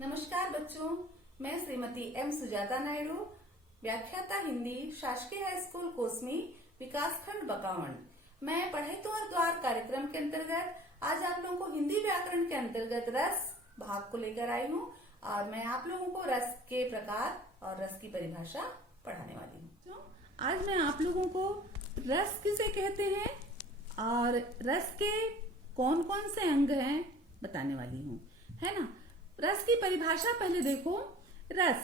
नमस्कार बच्चों, मैं श्रीमती एम सुजाता नायडू, व्याख्याता हिंदी, शासकीय हाई स्कूल कोसमी, विकासखंड बकावंड। मैं पढ़े तो और द्वार कार्यक्रम के अंतर्गत आज आप लोगों को हिंदी व्याकरण के अंतर्गत रस भाग को लेकर आई हूँ और मैं आप लोगों को रस के प्रकार और रस की परिभाषा पढ़ाने वाली हूँ। आज मैं आप लोगों को रस किसे कहते हैं और रस के कौन कौन से अंग हैं बताने वाली हूँ, है ना। रस की परिभाषा पहले देखो। रस,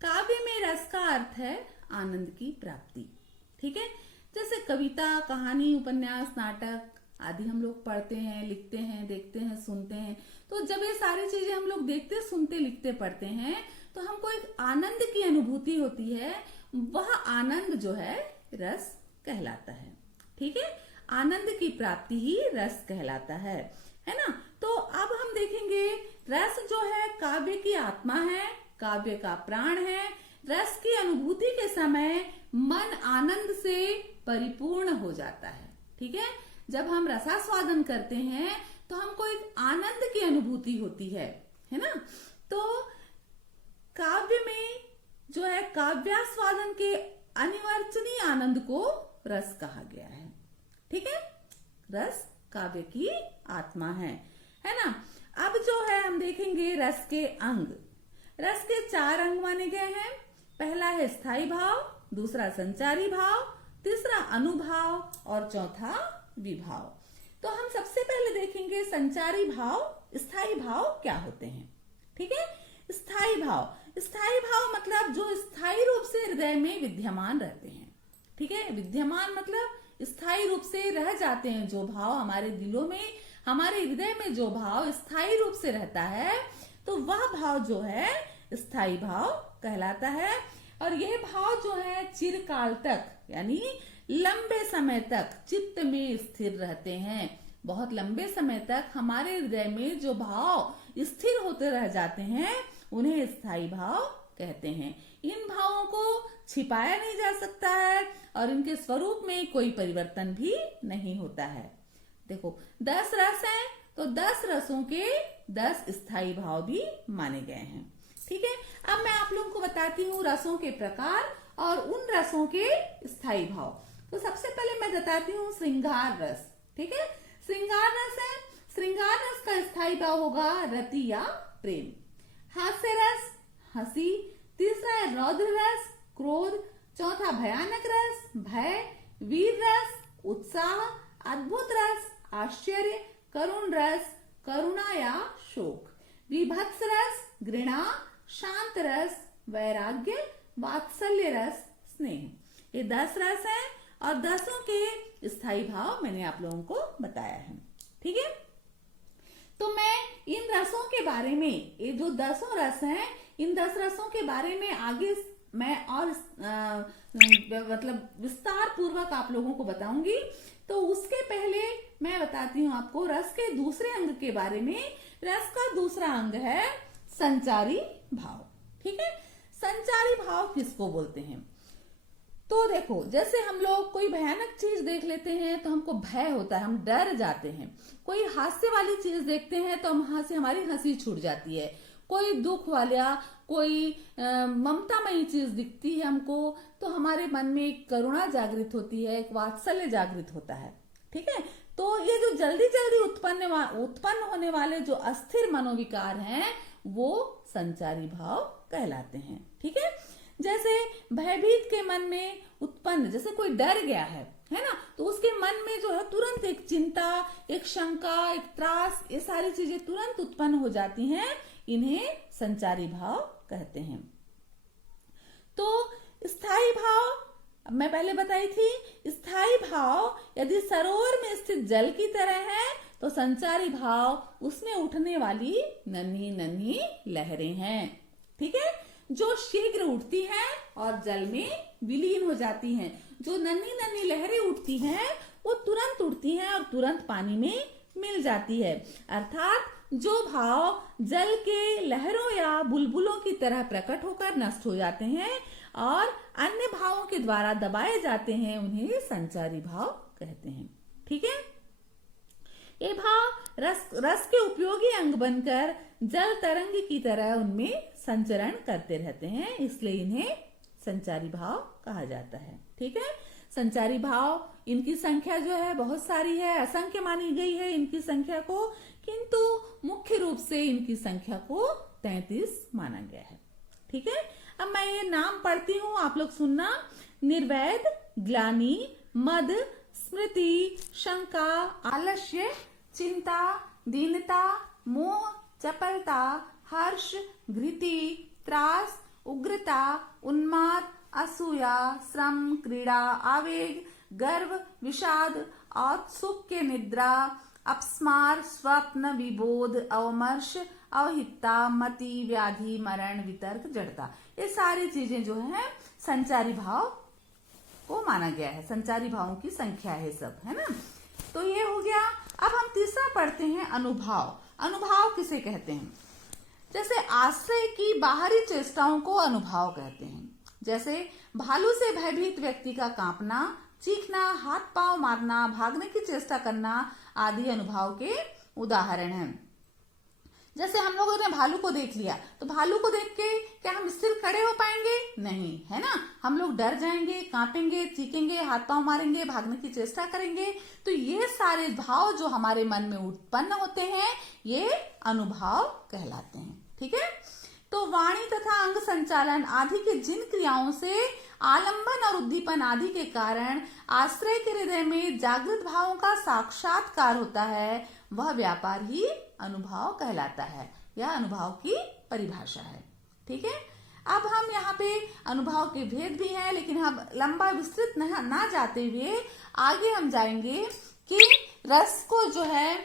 काव्य में रस का अर्थ है आनंद की प्राप्ति। ठीक है, जैसे कविता, कहानी, उपन्यास, नाटक आदि हम लोग पढ़ते हैं, लिखते हैं, देखते हैं, सुनते हैं। तो जब ये सारी चीजें हम लोग देखते, सुनते, लिखते, पढ़ते हैं तो हमको एक आनंद की अनुभूति होती है। वह आनंद जो है रस कहलाता है। ठीक है, आनंद की प्राप्ति ही रस कहलाता है ना। तो अब हम देखेंगे रस जो है काव्य की आत्मा है, काव्य का प्राण है। रस की अनुभूति के समय मन आनंद से परिपूर्ण हो जाता है। ठीक है, जब हम रसास्वादन करते हैं तो हमको एक आनंद की अनुभूति होती है ना। तो काव्य में जो है काव्यास्वादन के अनिर्वचनीय आनंद को रस कहा गया है। ठीक है, रस काव्य की आत्मा है ना। अब जो है हम देखेंगे रस के अंग। रस के 4 अंग माने गए हैं। पहला है स्थायी भाव, दूसरा संचारी भाव, तीसरा अनुभाव और चौथा विभाव। तो हम सबसे पहले देखेंगे संचारी भाव, स्थायी भाव क्या होते हैं। ठीक है, स्थायी भाव, स्थायी भाव मतलब जो स्थायी रूप से हृदय में विद्यमान रहते हैं। ठीक है, विद्यमान मतलब स्थायी रूप से रह जाते हैं। जो भाव हमारे दिलों में, हमारे हृदय में जो भाव स्थायी रूप से रहता है तो वह भाव जो है स्थायी भाव कहलाता है। और यह भाव जो है चिरकाल तक यानी लंबे समय तक चित्त में स्थिर रहते हैं। बहुत लंबे समय तक हमारे हृदय में जो भाव स्थिर होते रह जाते हैं उन्हें स्थायी भाव कहते हैं। इन भावों को छिपाया नहीं जा सकता है और इनके स्वरूप में कोई परिवर्तन भी नहीं होता है। देखो 10 रस हैं तो 10 रसों के 10 स्थायी भाव भी माने गए हैं। ठीक है, अब मैं आप लोगों को बताती हूँ रसों के प्रकार और उन रसों के स्थायी भाव। तो सबसे पहले मैं बताती हूँ श्रृंगार रस। ठीक है, श्रृंगार रस है। श्रृंगार रस का स्थायी भाव होगा रति या प्रेम। हास्य रस, हंसी। तीसरा है रौद्र रस, क्रोध। चौथा भयानक रस, भय। वीर रस, उत्साह। अद्भुत रस, आश्चर्य। करुण रस, करुणा या शोक। विभत्स रस, घृणा। शांत रस, वैराग्य। वात्सल्य रस, स्नेह। ये 10 रस हैं और 10 के स्थायी भाव मैंने आप लोगों को बताया है। ठीक है, तो मैं इन रसों के बारे में, ये जो 10 रस हैं, इन 10 रसों के बारे में आगे मैं और मतलब विस्तार पूर्वक आप लोगों को बताऊंगी। तो उसके पहले मैं बताती हूँ आपको रस के दूसरे अंग के बारे में। रस का दूसरा अंग है संचारी भाव। ठीक है, संचारी भाव किसको बोलते हैं? तो देखो, जैसे हम लोग कोई भयानक चीज देख लेते हैं तो हमको भय होता है, हम डर जाते हैं। कोई हास्य वाली चीज देखते हैं तो हमारी हंसी छूट जाती है। कोई दुख वाला, कोई ममतामयी चीज दिखती है हमको तो हमारे मन में एक करुणा जागृत होती है, एक वात्सल्य जागृत होता है। ठीक है, तो ये जो जल्दी जल्दी उत्पन्न होने वाले जो अस्थिर मनोविकार हैं वो संचारी भाव कहलाते हैं। ठीक है, जैसे भयभीत के मन में उत्पन्न, जैसे कोई डर गया है ना, तो उसके मन में जो है तुरंत एक चिंता, एक शंका, एक त्रास, ये सारी चीजें तुरंत उत्पन्न हो जाती हैं। इन्हें संचारी भाव कहते हैं। तो स्थायी भाव मैं पहले बताई थी। स्थायी भाव यदि सरोवर में स्थित जल की तरह है तो संचारी भाव उसमें उठने वाली नन्ही नन्ही लहरें हैं। ठीक है, जो शीघ्र उठती हैं और जल में विलीन हो जाती हैं। जो नन्ही नन्ही लहरें उठती हैं वो तुरंत उठती हैं और तुरंत पानी में मिल जाती है। अर्थात जो भाव जल के लहरों या बुलबुलों की तरह प्रकट होकर नष्ट हो जाते हैं और अन्य भावों के द्वारा दबाए जाते हैं उन्हें संचारी भाव कहते हैं। ठीक है, ये भाव रस के उपयोगी अंग बनकर जल तरंग की तरह उनमें संचरण करते रहते हैं, इसलिए इन्हें संचारी भाव कहा जाता है। ठीक है, संचारी भाव इनकी संख्या जो है बहुत सारी है, असंख्य मानी गई है इनकी संख्या को, किंतु मुख्य रूप से इनकी संख्या को 33 माना गया है। ठीक है, अब मैं ये नाम पढ़ती हूँ, आप लोग सुनना। निर्वैध, ग्लानि, मद, स्मृति, शंका, आलस्य, चिंता, दीनता, मोह, चपलता, हर्ष, घृति, त्रास, उग्रता, उन्माद, असूया, श्रम, क्रीड़ा, आवेग, गर्व, विषाद, औत्सुक्य, निद्रा, अपस्मार, स्वप्न, विबोध, अवमर्श, अवहिता, मति, व्याधि, मरण, वितर्क, जड़ता, ये सारी चीजें जो है संचारी भाव को माना गया है। संचारी भावों की संख्या है सब, है ना। तो ये हो गया। अब हम तीसरा पढ़ते हैं, अनुभाव। अनुभाव किसे कहते हैं? जैसे आश्रय की बाहरी चेष्टाओं को अनुभाव कहते हैं। जैसे भालू से भयभीत व्यक्ति का कांपना, चीखना, हाथ पांव मारना, भागने की चेष्टा करना आदि अनुभाव के उदाहरण हैं। जैसे हम लोगों ने भालू को देख लिया, तो भालू को देख के क्या हम स्थिर खड़े हो पाएंगे? नहीं, है ना। हम लोग डर जाएंगे, कांपेंगे, चीखेंगे, हाथ पांव मारेंगे, भागने की चेष्टा करेंगे। तो ये सारे भाव जो हमारे मन में उत्पन्न होते हैं, ये अनुभाव कहलाते हैं। ठीक है, तो वाणी तथा अंग संचालन आदि की जिन क्रियाओं से आलंबन और उद्दीपन आदि के कारण आश्रय के हृदय में जागृत भावों का साक्षात्कार होता है, वह व्यापार ही अनुभाव कहलाता है। यह अनुभाव की परिभाषा है। ठीक है, अब हम यहाँ पे अनुभाव के भेद भी हैं, लेकिन हम लंबा विस्तृत ना जाते हुए आगे हम जाएंगे कि रस को जो है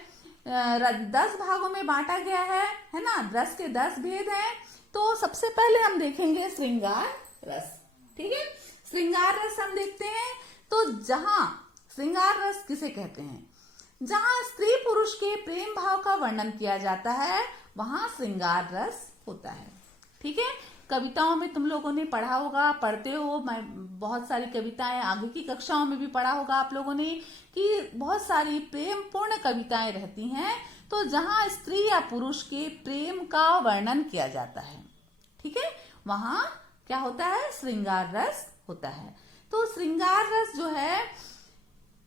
10 भागों में बांटा गया है ना। रस के 10 भेद हैं। तो सबसे पहले हम देखेंगे श्रृंगार रस। ठीक है, श्रृंगार रस हम देखते हैं। तो जहां श्रृंगार रस किसे कहते हैं? जहां स्त्री पुरुष के प्रेम भाव का वर्णन किया जाता है, वहां श्रृंगार रस होता है। ठीक है, कविताओं में तुम लोगों ने पढ़ा होगा, पढ़ते हो, मैं बहुत सारी कविताएं आगे की कक्षाओं में भी पढ़ा होगा आप लोगों ने कि बहुत सारी प्रेम पूर्ण कविताएं रहती हैं। तो जहां स्त्री या पुरुष के प्रेम का वर्णन किया जाता है, ठीक है, वहां क्या होता है? श्रृंगार रस होता है। तो श्रृंगार रस जो है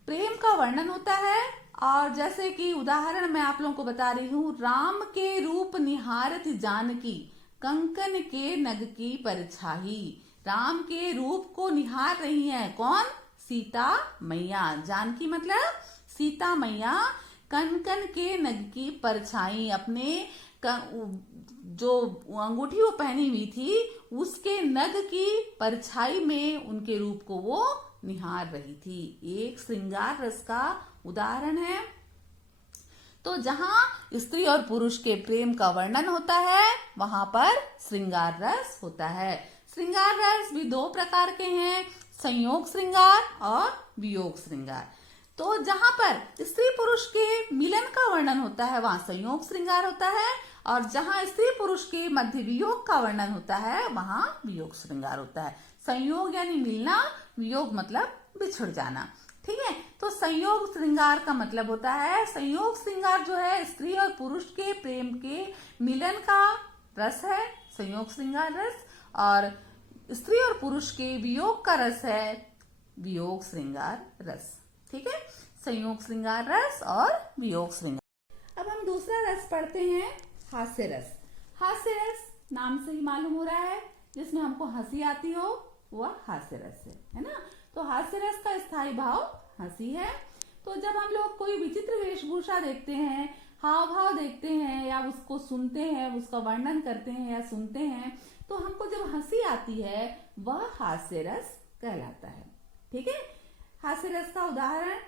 प्रेम का वर्णन होता है। और जैसे कि उदाहरण मैं आप लोगों को बता रही हूँ, राम के रूप निहारत जानकी, कंकन के नग की परछाई। राम के रूप को निहार रही है कौन? सीता मैया। जानकी मतलब सीता मैया कंकन के नग की परछाई, अपने जो अंगूठी वो पहनी हुई थी उसके नग की परछाई में उनके रूप को वो निहार रही थी। एक श्रृंगार रस का उदाहरण है। तो जहां स्त्री और पुरुष के प्रेम का वर्णन होता है, वहां पर श्रृंगार रस होता है। श्रृंगार रस भी 2 प्रकार के हैं, संयोग श्रृंगार और वियोग श्रृंगार। तो जहां पर स्त्री पुरुष के मिलन का वर्णन होता है, वहां संयोग श्रृंगार होता है। और जहां स्त्री पुरुष के मध्य वियोग का वर्णन होता है, वहां वियोग श्रृंगार होता है। संयोग यानी मिलना, वियोग मतलब बिछड़ जाना। ठीक है, तो संयोग श्रृंगार का मतलब होता है, संयोग श्रृंगार जो है स्त्री और पुरुष के प्रेम के मिलन का रस है, संयोग श्रृंगार रस। और स्त्री और पुरुष के वियोग का रस है वियोग श्रृंगार रस। ठीक है, संयोग श्रृंगार रस और वियोग श्रृंगार। अब हम दूसरा रस पढ़ते हैं, हास्य रस। हास्य रस नाम से ही मालूम हो रहा है, जिसमें हमको हंसी आती हो वह हास्य रस है ना। तो हास्य रस का स्थायी भाव हंसी है। तो जब हम लोग कोई विचित्र वेशभूषा देखते हैं, हाव भाव देखते हैं, या उसको सुनते हैं, उसका वर्णन करते हैं या सुनते हैं, तो हमको जब हंसी आती है वह हास्य रस कहलाता है। ठीक है, हास्य रस का उदाहरण,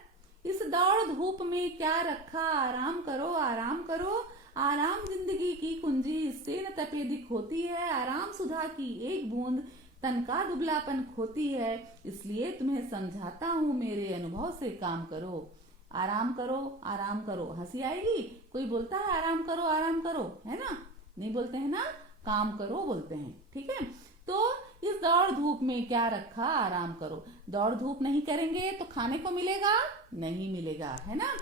इस दौड़ धूप में क्या रखा, आराम करो आराम करो, आराम जिंदगी की कुंजी, इससे न तपेदिक होती है, आराम सुधा की एक बूंद तन का दुबलापन खोती है, इसलिए तुम्हें समझाता हूँ मेरे अनुभव से काम करो। आराम करो आराम करो, हंसी आएगी? कोई बोलता है आराम करो, है ना? नहीं बोलते हैं ना, काम करो बोलते हैं। ठीक है, तो इस दौड़ धूप में क्या रखा, आराम करो। दौड़ धूप नहीं करेंगे तो खाने को मिलेगा? नहीं मिलेगा, है ना।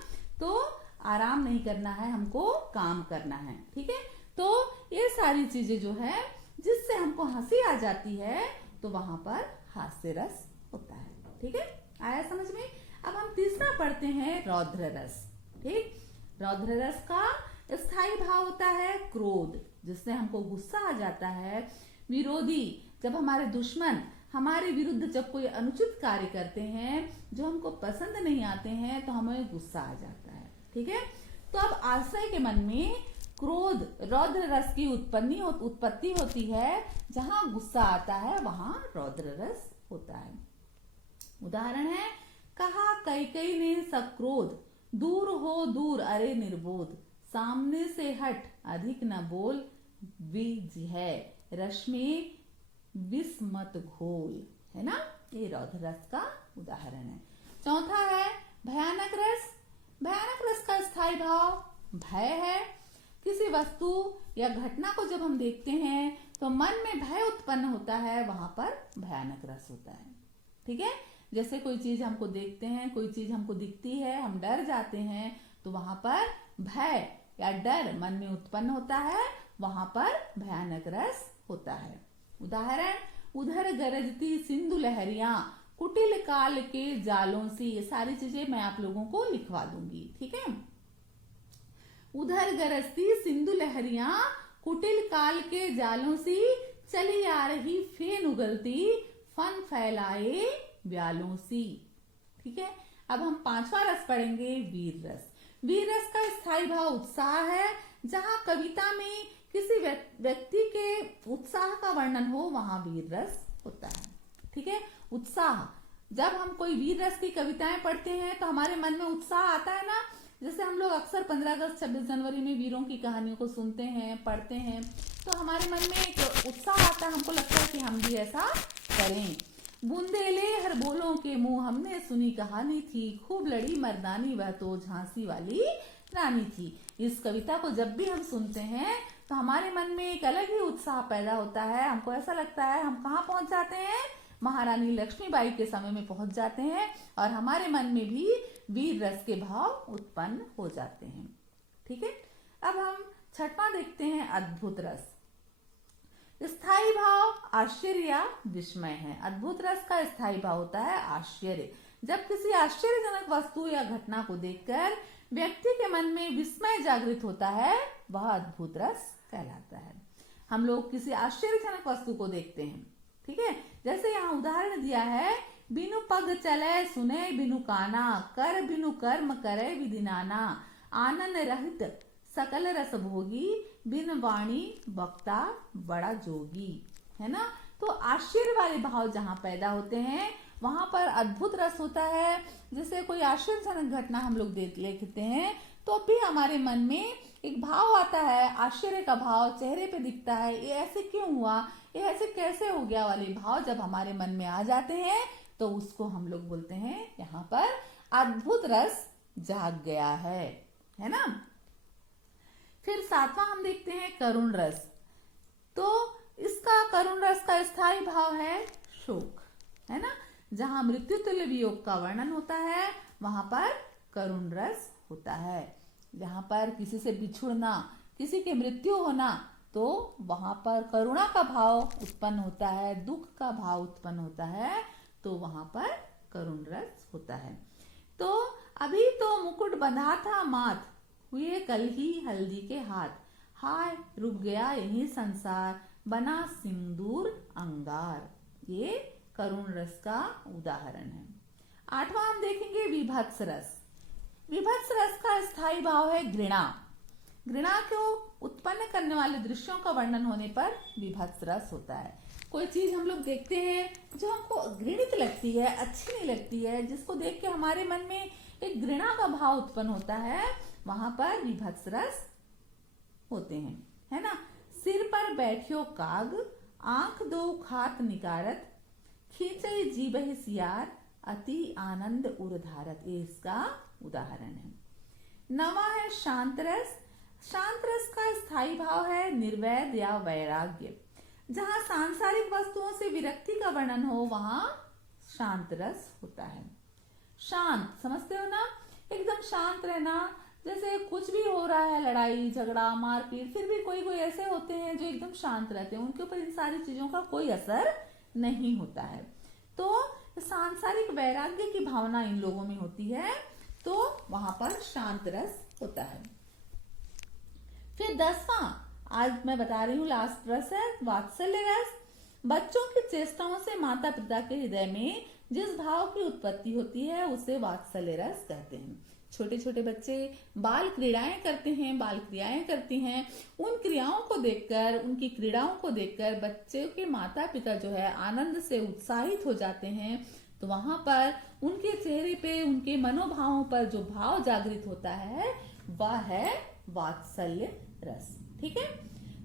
तो आराम नहीं करना है, हमको काम करना है। ठीक है, तो ये सारी चीजें जो है जिससे हमको हंसी आ जाती है तो वहां पर हास्य रस होता है। ठीक है, आया समझ में। अब हम तीसरा पढ़ते हैं रौद्र रस। ठीक, रौद्र रस का स्थायी भाव होता है क्रोध, जिससे हमको गुस्सा आ जाता है। विरोधी, जब हमारे दुश्मन हमारे विरुद्ध जब कोई अनुचित कार्य करते हैं जो हमको पसंद नहीं आते हैं तो हमें गुस्सा आ जाता है। ठीक है, तो अब आश्रय के मन में क्रोध रौद्र रस की उत्पत्ति होती है। जहां गुस्सा आता है वहां रौद्र रस होता है। उदाहरण है, कहा कैकेयी ने सक्रोध, दूर हो दूर अरे निर्बोध, सामने से हट अधिक न बोल, बीज है रस में विष मत घोल। है ना, ये रौद्र रस का उदाहरण है। चौथा है भयानक रस। भयानक रस का स्थायी भाव भय है। किसी वस्तु या घटना को जब हम देखते हैं तो मन में भय उत्पन्न होता है, वहां पर भयानक रस होता है। ठीक है, जैसे कोई चीज हमको देखते हैं, कोई चीज हमको दिखती है, हम डर जाते हैं, तो वहां पर भय या डर मन में उत्पन्न होता है, वहां पर भयानक रस होता है। उदाहरण, उधर गरजती सिंधु लहरियां, कुटिल काल के जालों सी। ये सारी चीजें मैं आप लोगों को लिखवा दूंगी। ठीक है, उधर गरजती सिंधु लहरियां, कुटिल काल के जालों सी, चली आ रही फेन उगलती, फन फैलाए ब्यालों सी। ठीक है, अब हम पांचवा रस पढ़ेंगे वीर रस। वीर रस का स्थायी भाव उत्साह है। जहां कविता में किसी व्यक्ति के उत्साह का वर्णन हो वहां वीर रस होता है। ठीक है, उत्साह, जब हम कोई वीर रस की कविताएं पढ़ते हैं तो हमारे मन में उत्साह आता है ना। जैसे हम लोग अक्सर 15 अगस्त 26 जनवरी में वीरों की कहानियों को सुनते हैं, पढ़ते हैं, तो हमारे मन में एक उत्साह आता है, हमको लगता है कि हम भी ऐसा करें। बूंदेले हर बोलों के मुंह, हमने सुनी कहानी थी, खूब लड़ी मर्दानी वह तो झांसी वाली रानी थी। इस कविता को जब भी हम सुनते हैं तो हमारे मन में एक अलग ही उत्साह पैदा होता है। हमको ऐसा लगता है हम कहाँ पहुंच जाते हैं, महारानी लक्ष्मीबाई के समय में पहुंच जाते हैं और हमारे मन में भी वीर रस के भाव उत्पन्न हो जाते हैं। ठीक है, अब हम छठवां देखते हैं अद्भुत रस। स्थायी भाव आश्चर्य या विस्मय है। अद्भुत रस का स्थायी भाव होता है आश्चर्य। जब किसी आश्चर्यजनक वस्तु या घटना को देखकर व्यक्ति के मन में विस्मय जागृत होता है, वह अद्भुत रस कहलाता है। हम लोग किसी आश्चर्यजनक वस्तु को देखते हैं। ठीक है, जैसे यहाँ उदाहरण दिया है, बिनु पग चले सुने बिनु काना, कर बिनु कर्म करे विधि नाना, आनंद रहित सकल रस भोगी, बिन वाणी वक्ता बड़ा जोगी। है ना, तो आश्चर्य वाले भाव जहाँ पैदा होते हैं वहां पर अद्भुत रस होता है। जैसे कोई आश्चर्यजनक घटना हम लोग देखते हैं तो भी हमारे मन में एक भाव आता है, आश्चर्य का भाव चेहरे पे दिखता है, ये ऐसे क्यों हुआ, ये ऐसे कैसे हो गया वाले भाव जब हमारे मन में आ जाते हैं तो उसको हम लोग बोलते हैं यहाँ पर अद्भुत रस जाग गया है ना। फिर सातवां हम देखते हैं करुण रस। तो इसका करुण रस का स्थायी भाव है शोक। है ना, जहां मृत्यु तुल्य वियोग का वर्णन होता है वहां पर करुण रस होता है। जहां पर किसी से बिछुड़ना, किसी की मृत्यु होना, तो वहां पर करुणा का भाव उत्पन्न होता है, दुख का भाव उत्पन्न होता है, तो वहां पर करुण रस होता है। तो अभी तो मुकुट बंधा था माथ, हुए कल ही हल्दी के हाथ, हाय रुक गया यही संसार, बना सिंदूर अंगार। ये करुण रस का उदाहरण है। आठवां हम देखेंगे विभत्स रस। विभत्स रस का स्थायी भाव है घृणा। घृणा को उत्पन्न करने वाले दृश्यों का वर्णन होने पर विभत्स रस होता है। कोई चीज हम लोग देखते हैं जो हमको घृणित लगती है, अच्छी नहीं लगती है, जिसको देख के हमारे मन में एक घृणा का भाव उत्पन्न होता है, वहां पर विभत्स रस होते हैं। है ना, सिर पर बैठियो काग, आंख दो खात निकारत, खींचे जीबहि सियार, अति आनंद उर्धारत। ये इसका उदाहरण है। नवा है शांत रस। शांत रस का स्थायी भाव है निर्वैध या वैराग्य। जहां सांसारिक वस्तुओं से विरक्ति का वर्णन हो वहां शांत रस होता है। शांत समझते हो ना, एकदम शांत रहना। जैसे कुछ भी हो रहा है, लड़ाई झगड़ा मारपीट, फिर भी कोई कोई ऐसे होते हैं जो एकदम शांत रहते हैं, उनके ऊपर इन सारी चीजों का कोई असर नहीं होता है। तो सांसारिक वैराग्य की भावना इन लोगों में होती है, तो वहां पर शांत रस होता है। फिर 10वां, आज मैं बता रही हूँ, लास्ट रस है वात्सल्य रस। बच्चों की चेष्टाओं से माता पिता के हृदय में जिस भाव की उत्पत्ति होती है उसे वात्सल्य रस कहते हैं। छोटे छोटे बच्चे बाल क्रीड़ाएं करते हैं, बाल क्रियाएं करती हैं, उन क्रियाओं को देखकर, उनकी क्रीड़ाओं को देखकर बच्चे के माता पिता जो है आनंद से उत्साहित हो जाते हैं। तो वहां पर उनके चेहरे पे, उनके मनोभावों पर जो भाव जागृत होता है वह है वात्सल्य रस। ठीक है,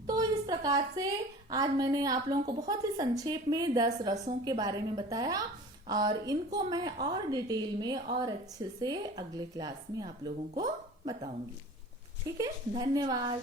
तो इस प्रकार से आज मैंने आप लोगों को बहुत ही संक्षेप में 10 रसों के बारे में बताया, और इनको मैं और डिटेल में और अच्छे से अगले क्लास में आप लोगों को बताऊंगी। ठीक है, धन्यवाद।